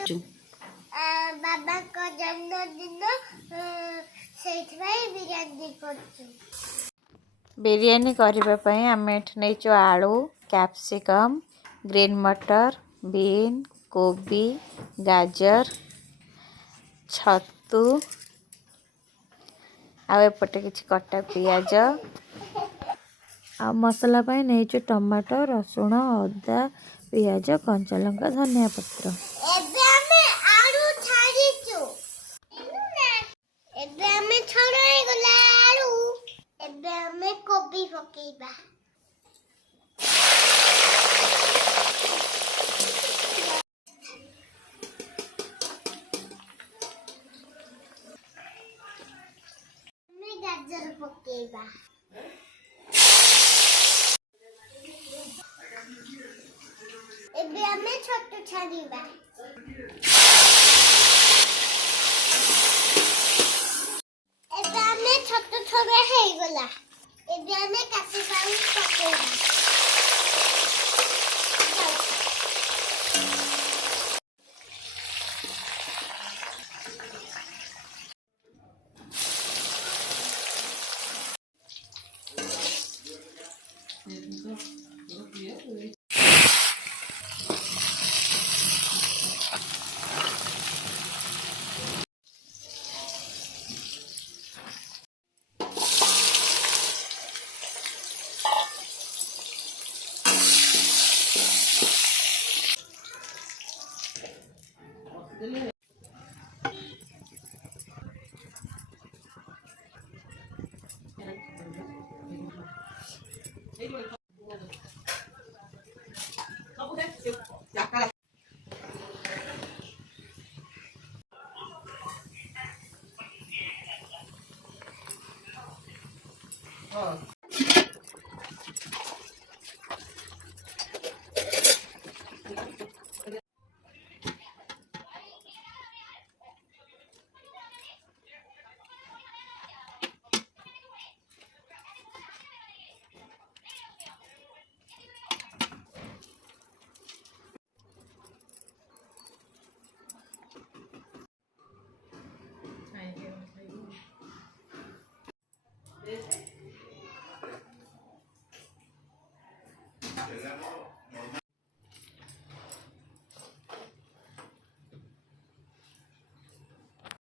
बाबा को जन्मदिन बिरयानी करने आम नहीं आलू कैप्सिकम ग्रीन मटर बीन कोबी गाजर छतु आउपटे किसी कटा पियाज आ मसला नहीं टमाटो रसुण अदा पियाज कंचा लंका धनिया पत्र कोबी पकेबा गाजर पकेबा एबे हमें छोट छाड़ीबा एबे हमें छोट छोटे हे गला एबे हमें काटी पाऊ पकेबा